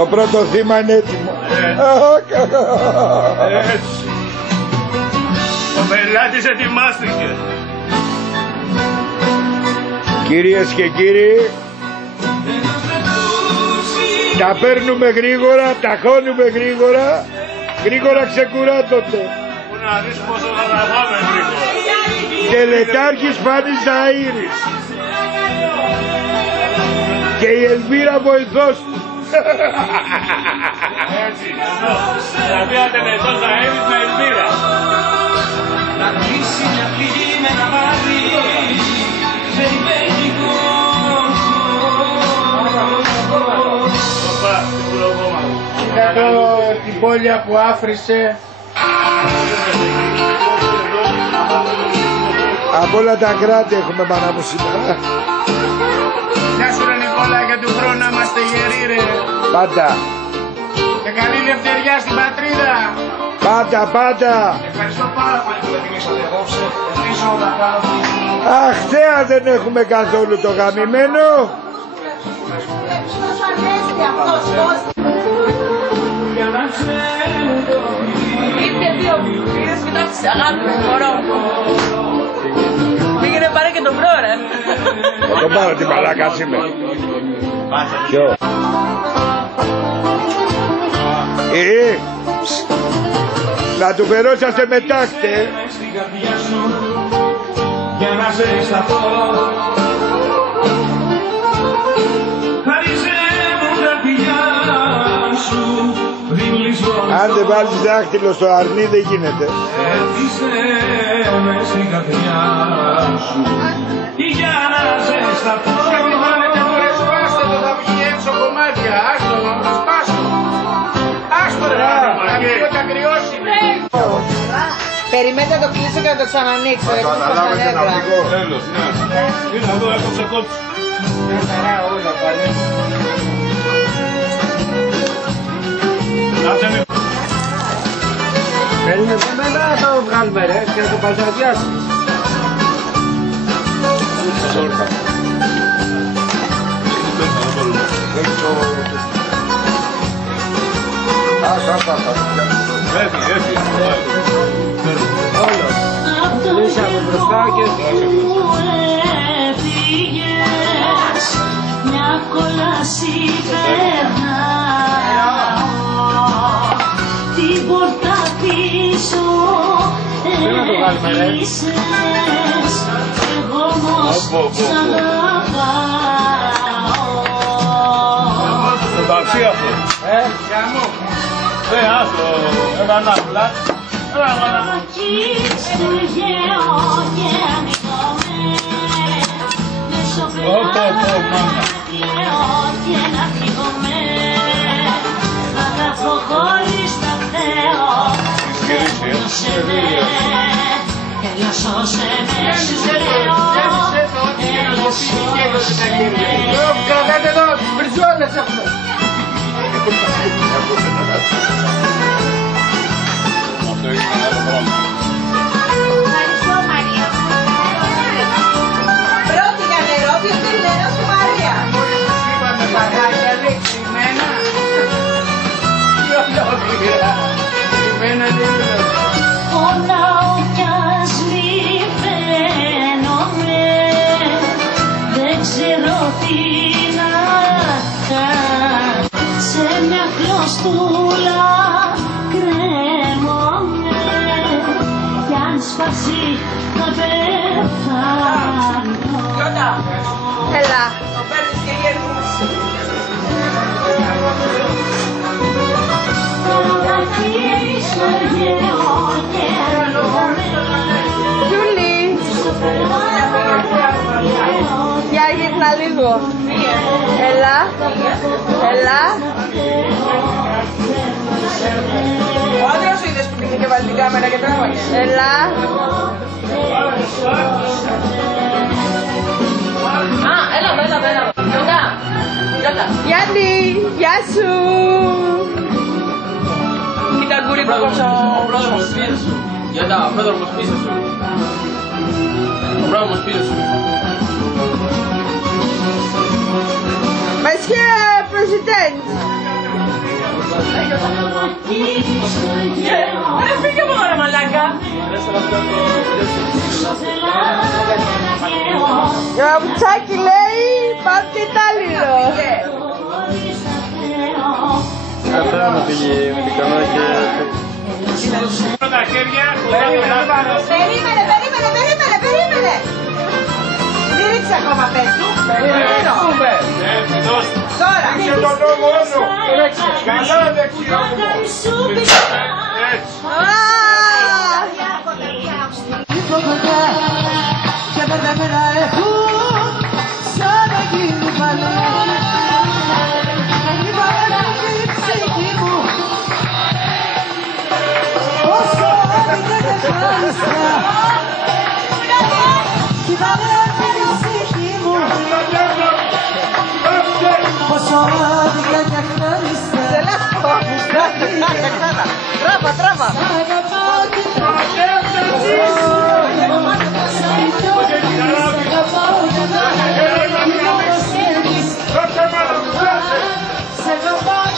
Το πρώτο θύμα είναι έτοιμο. Έτσι. Ο πελάτης ετοιμάστηκε. Κυρίες και κύριοι, τα παίρνουμε γρήγορα, τα χώνουμε γρήγορα, γρήγορα ξεκουράτονται. Πού να δεις πόσο θα τα πάμε γρήγορα. Τελετάρχης Φάνης Ζαΐρης και η Ελβίρα βοηθός του. Έτσι, εδώ. Δηλαδή ατελετός Ζαΐρης με Ελβίρα. Να κλείσει μια πληγή με ένα μάτι περιπέτικο. Κάτω την πόλια που άφρισε. Από όλα τα κράτη έχουμε πάνω μου σήμερα. Γεια σου ρε Νικόλα, για του χρόνου να είμαστε γεροί ρε. Πάντα. Και καλή ελευθεριά στην πατρίδα. Πάντα, πάντα. Ευχαριστώ πάρα πολύ που ετοιμήσατε απόψε. Ελπίζω να κάνω. Αχ, θέα δεν έχουμε καθόλου το γαμημένο. Ήρθε δύο φίλες και τάξεις αγάπη μου, μωρό. Πήγαινε πάρε και τον πρόωρε. Θα τον πάρω την μαλάκα σήμερα. Ποιο? Να του περώσαστε με τάκτε. Για να ζεσταθώ. Χαρίζεμουν τα φιλιά σου πριν λησμονθώ. Αν δεν βάλεις δάχτυλο στο αρνί δεν γίνεται. Έρχεσαι με στην καρδιά σου για να ζεσταθώ. Κάνετε φορές σπάστε το, θα βγει έξω κομμάτια. Άστο, σπάστο. Άστο ρε, θα κρυώσει. Περιμένετε να το κλείσω και να το ξανανοίξω. Το αναλάβετε να βγω. Τέλος, ναι. Είναι εδώ, έχω ξεκόψει. Θέλουμε εμένα να το βγάλουμε ρε και να το παζαριάσεις. Έφυγε. Όλος. Λύσα από μπροστά και... Μια κόλαση περνάω, την πόρτα πίσω έκλεισες, εγώ όμως σ' αγαπάω. Στο ταξί αυτό. Γαμώ. Άστο, έκανα πλάτ. Εκεί στο Αιγαίο και ανοίγομαι, μέσω πελάτων και να φύγομαι, αγαπώ χωρίς τα Θεό, σώσε με, έλα σώσε με, σου λέω, έλα σώσε με. Κρατάτε εδώ, μπριζόλες έχουμε. Ευχαριστώ Μαρία. Πρώτη για νερό, ποιος θέλει νερό στη Μαρία. Είπαμε παγάκια, λέει κρυμμένα. Τι ολόκληρα. Κρυμμένα δεν είναι. Πονάω κι ας λυπαίνομαι, δεν ξέρω τι να κάνω, σε μια κλωστούλα κρέμομαι, κι αν σπάσει θα πεθάνω. Έλα. Το παίρνεις και γερνούς. Γιούλη. Για γύρνα λίγο. Έλα. Έλα. Ο άντρας σου είδες που πήγε και βάλει την κάμερα και τράβανε. Έλα. Α, έλα. Γιάννη, γεια σου. Κοίτα γκούρι που κόψα ο πρόσωπος πίσω σου. Γιάντα, ο πρόδρομος πίσω σου. Ο πρόδρομος πίσω σου. Monsieur President. Ρε φύγε από τώρα μαλάκα. Γαμπουτσάκι λέει πάτε και τάλιρο. Κάτω να φύγει με την καμέρα και... Τα χέρια, Περίμενε. Τι ρίξε ακόμα πες του. Τώρα. Και τον νόμο όλο. Καλά δεξιό μου. Και μπερδεμένα έχουν σαν να γίνουν πάλι. Η βαρέμει η ψυχή μου όσο άδικε και χάριστα. Η βαρέμει η ψυχή μου όσο άδικε και χάριστα. Τράβα.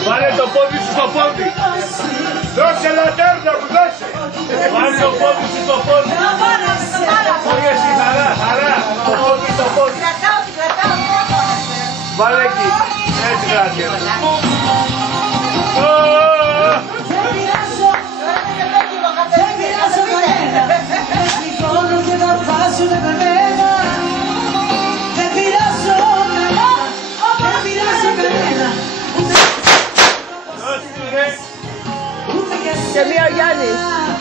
Βάλε το πόδι σου στο πόδι. Δώσε λατέρνα μου, δώσε. Βάλε το πόδι σου στο πόδι. Όχι εσύ, χαρά. Το πόδι στο πόδι. Βάλε εκεί. Έτσι κράτη. Και μία ο Γιάννης.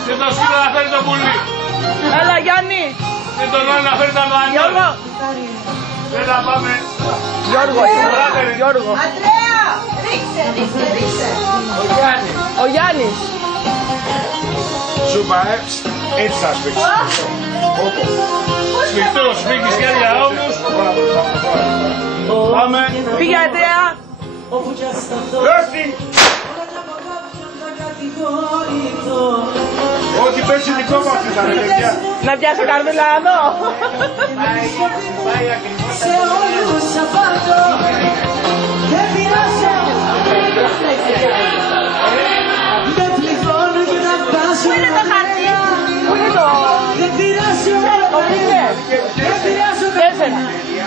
Και το σκύλο να φέρει το πουλί. Έλα Γιάννη. Και τον άλλο να φέρει τα μανιά. Γιώργο. Έλα πάμε. Γιώργο. Αντρέα, ρίξε. Ο Γιάννης. Σούπα, έτσι θα σπίξεις. Σφιχτός, σφίγγεις χέρια όμως. Πάμε. Πήγε Αντρέα. Δώστη. Ό,τι πέσει δικό μου αυτή τα παιδιά. Να πιάσω καρδούλα εδώ. Πάει ακριβώς. Σε όλους απάντω, δεν πειράζω. Δεν πληγώνω για να πάσω. Πού είναι το χαρτί. Πού είναι το... Δεν πειράζω. Δεν πειράζω.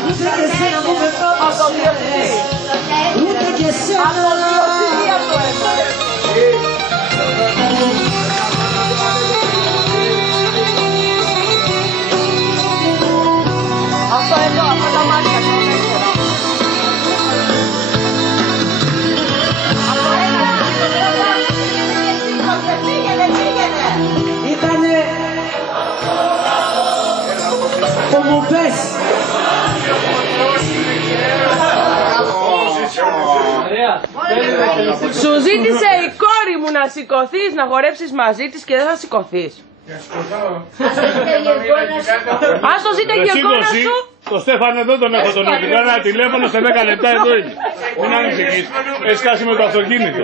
Ούτε και εσένα μου με φόβησες. Ούτε και εσένα. Αυτό εδώ, αυτό τα μάτια του. Ήτανε το μου πες. Σου ζήτησε η κόρη μου να σηκωθείς, να χορέψεις μαζί της και δεν θα σηκωθείς. Ας το ζείτε και η εικόνα σου. Το Στέφανο εδώ τον έχω τον οδηγό, ένα τηλέφωνο σε 10 λεπτά εδώ είναι. Μην ανησυχείς. Εσκάσει με το αυτοκίνητο.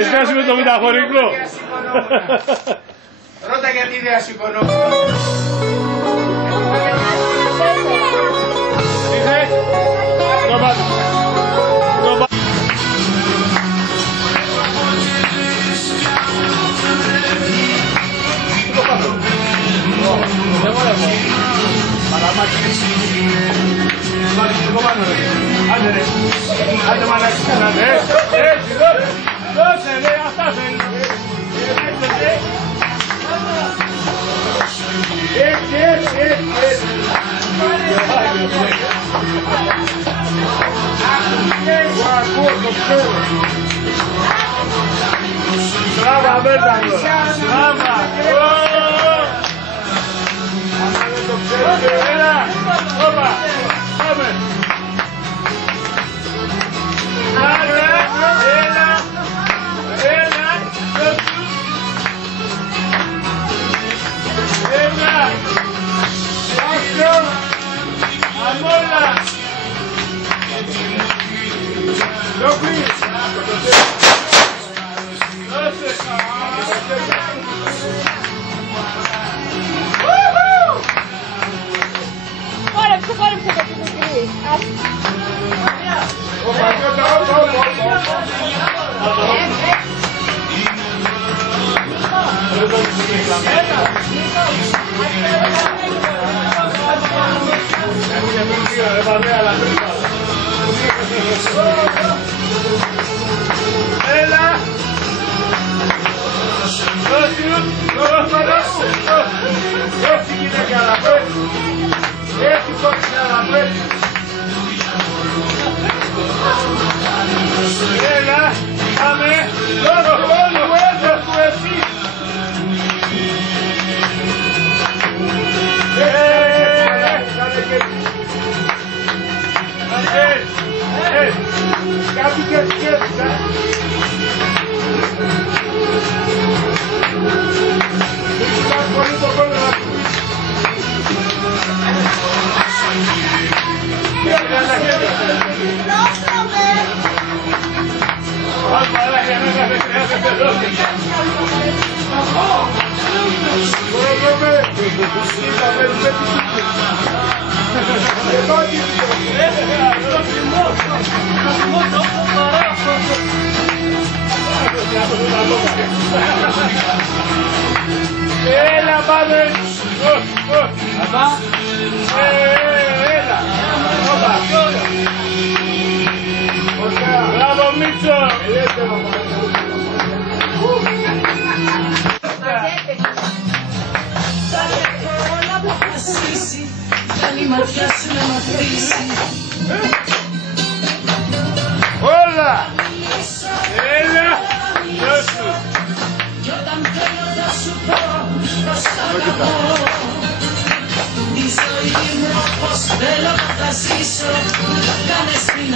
Εσκάσει με το μεταφορικό. Ρώτα γιατί δεν ασηκωνώ. Τι θες? Το πάτε. Άντε ρε, άντε μαλάκι κάνατε, έτσι δώσε ρε, αυτά θέλει. Έτσι. Μπράβο, Μπέτανο. Έλα, όπα, πάμε. Χόρεψε το κοινό. Έλα! Έτσι γυναίκα να πέφτει! Έτσι κόκκινα να πέφτει! Έλα! Πάμε! Δώσ' το χρόνο! Δώσ' του εσύ! Κάτι και σκέφτησα! Πολύ το κόλλο να Έλα πάμε! Έλα! Μπράβο Μίτσο! Όλα! Έλα! Δώσου!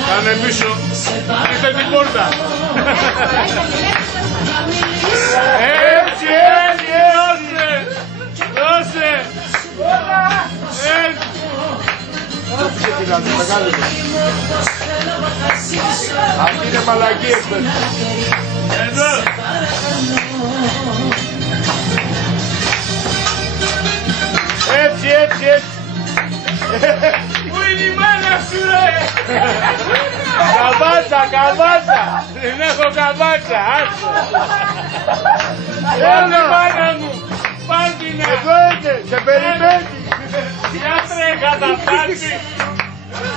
Κάνε πίσω, κλείστε την πόρτα. Έτσι, έτσι, δώσε, έτσι. Αυτή είναι μαλακή έκπαιδευση. Εδώ. Έτσι, έτσι, έτσι. Πού είναι η μάνα σου ρε! Καμπάτσα, καμπάτσα! Δεν έχω καμπάτσα, άσο! Έλα μάνα μου! Πάρτινα! Εδώ είναι, σε περιμένει. Για τρέχα τα πάρτι!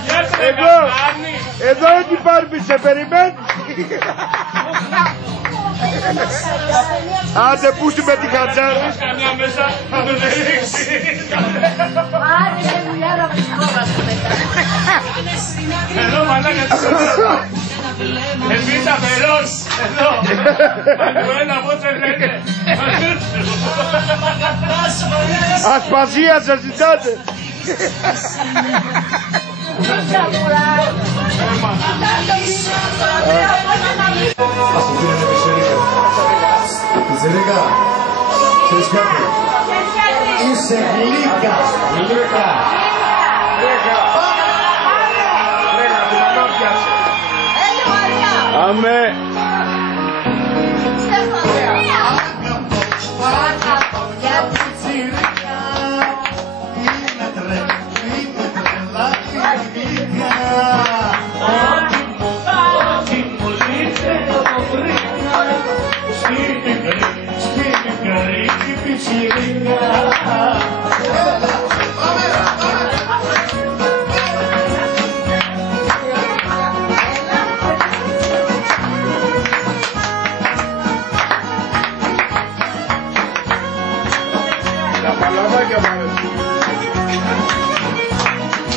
Για τρέχα Εδώ, τα πάρτι! εδώ είναι η Πάρπη, σε περιμένει. Άντε πούστη με τη χατζάρα. Έχεις καμιά μέσα, θα με ρίξει! Άντε σε δουλειά να βρισκόμαστε μετά. Εδώ μαλάκα τι Ελπίτα περός! Εδώ! Ένα πόσο λέτε! Ασπασία σας ζητάτε. Πιτσιρίκα, ξέρεις κάτι, είσαι γλύκα, γλύκα. Αμέ!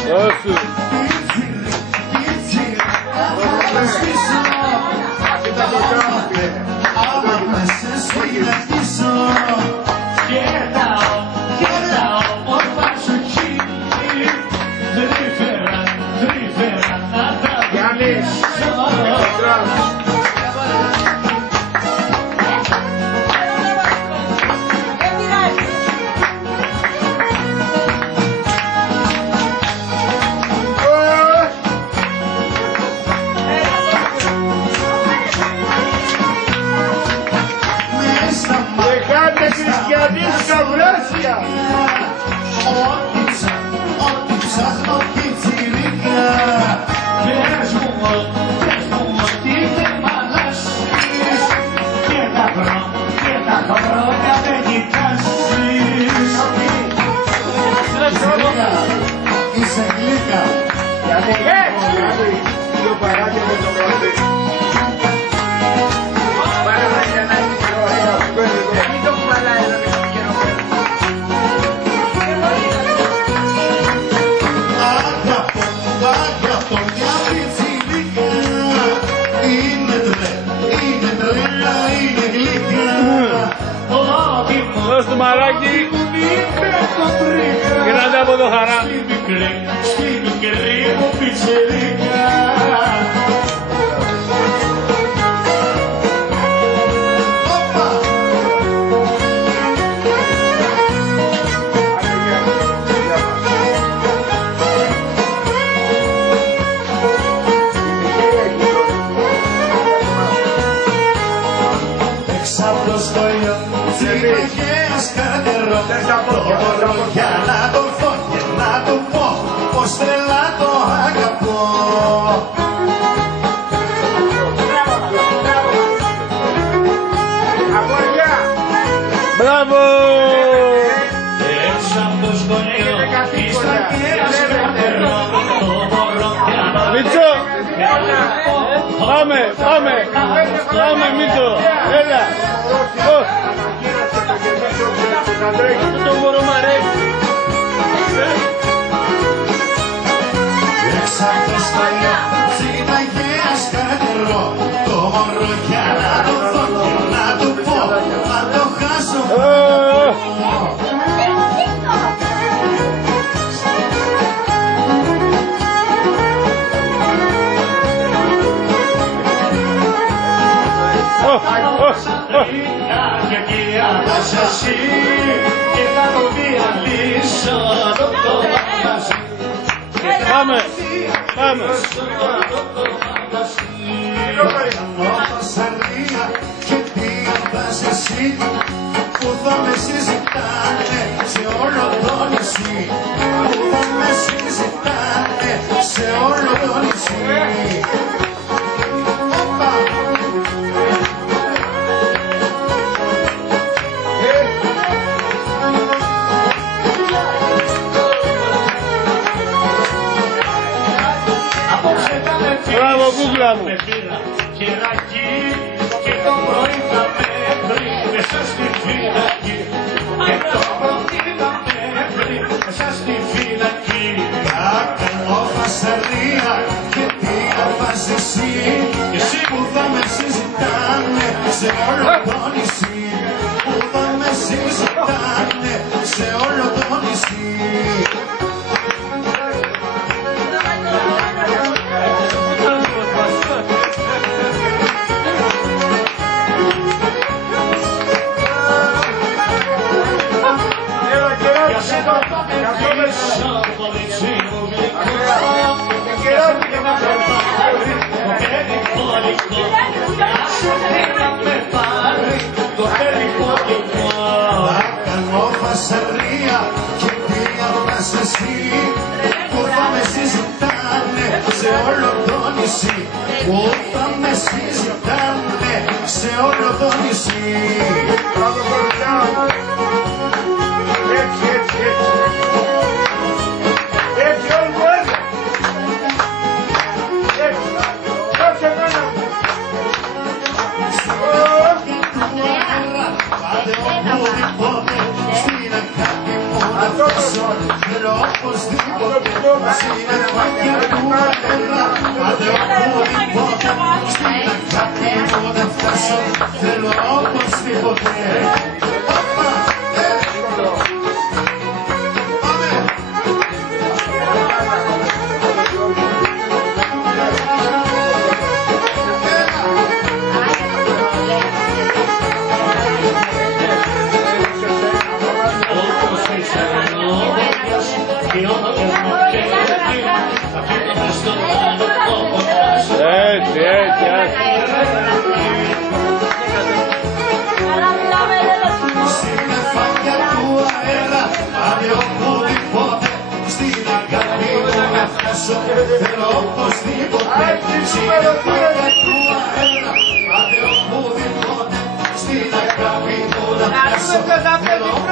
Δώσου! γλύκα, είσαι γλύκα. Δύο παράδια με το βράδυ. Πάρε να για να έχει καιρό. Μην το κουβαλάει να μην έχει καιρό. Αγαπώ μια πιτσιλίκα. Είναι τρέλα, είναι γλύκα. Δώσ' του μαράκι και να δει από το χαρά. Στη μικρή μου πιτσιλίκα. Εξάπλω στο ήλιο, τσιμαγέας καρτερό. Μπορώ για να το δω και να του πω πως τρελά το αγαπώ. Μπράβο! Εξάπλω στο ήλιο, τσιμαγέας καρτερό. Μίτσο! Πάμε, πάμε! Πάμε Μίτσο! Έλα! Αυτό το μωρό μ' αρέσει! Εξάπλω στο ήλιο, τσιμαγέας καρτερό. Το μωρό για να το δω και να του πω να το χάσω. Και κοιτάς εσύ και θα το διαλύσω το μαζί. Πάμε! Πάμε! Φασαρία και τι αντάς εσύ που θα με συζητάνε σε όλο το νησί. Που θα με συζητάνε σε όλο το νησί. Μπράβο κούκλα μου! Χεράκι και το πρωί θα με βρει μέσα στη φυλακή. Και το πρωί θα με βρει μέσα στη φυλακή. Θα κάνω φασαρία και τι αφάς εσύ. Και εσύ που θα με συζητάνε σε όλο το νησί. Που θα με συζητάνε σε όλο το νησί. Φασαρία και τι αφάς εσύ που θα με συζητάνε σε όλο το νησί. Που θα με συζητάνε σε όλο το νησί. Έτσι, έτσι, έτσι. Έτσι όλοι έτσι. Έτσι. Δώσε μάνα. Πάτε οπουδήποτε στην αγάπη μου να φτάσω. Θέλω οπωσδήποτε στην αγάπη του αέρα. Πάτε οπουδήποτε στην αγάπη μου να φτάσω. Θέλω οπωσδήποτε. Έτσι, έτσι, έτσι. Στην εφαγιά του αέρα, πάμε οπουδήποτε. Στην αγάπη μου να φτάσω, θέλω οπωσδήποτε. Στην εφαγιά του αέρα, πάμε οπουδήποτε. Στην αγάπη μου να φτάσω, θέλω οπωσδήποτε.